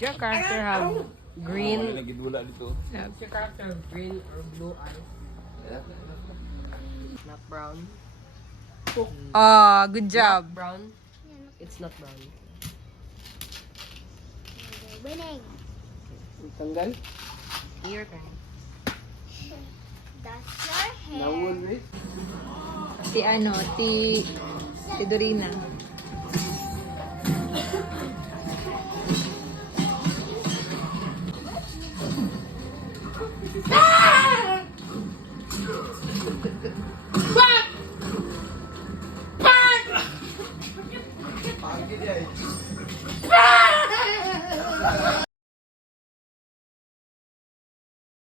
your character have green? Nagidula dito. Does your character have green or blue eyes? Not brown. Oh, good job. Not brown. It's not brown. Winning. Tanggal. Your turn. That's your hair. Nawon, eh. Si Dorina. Pagi dia.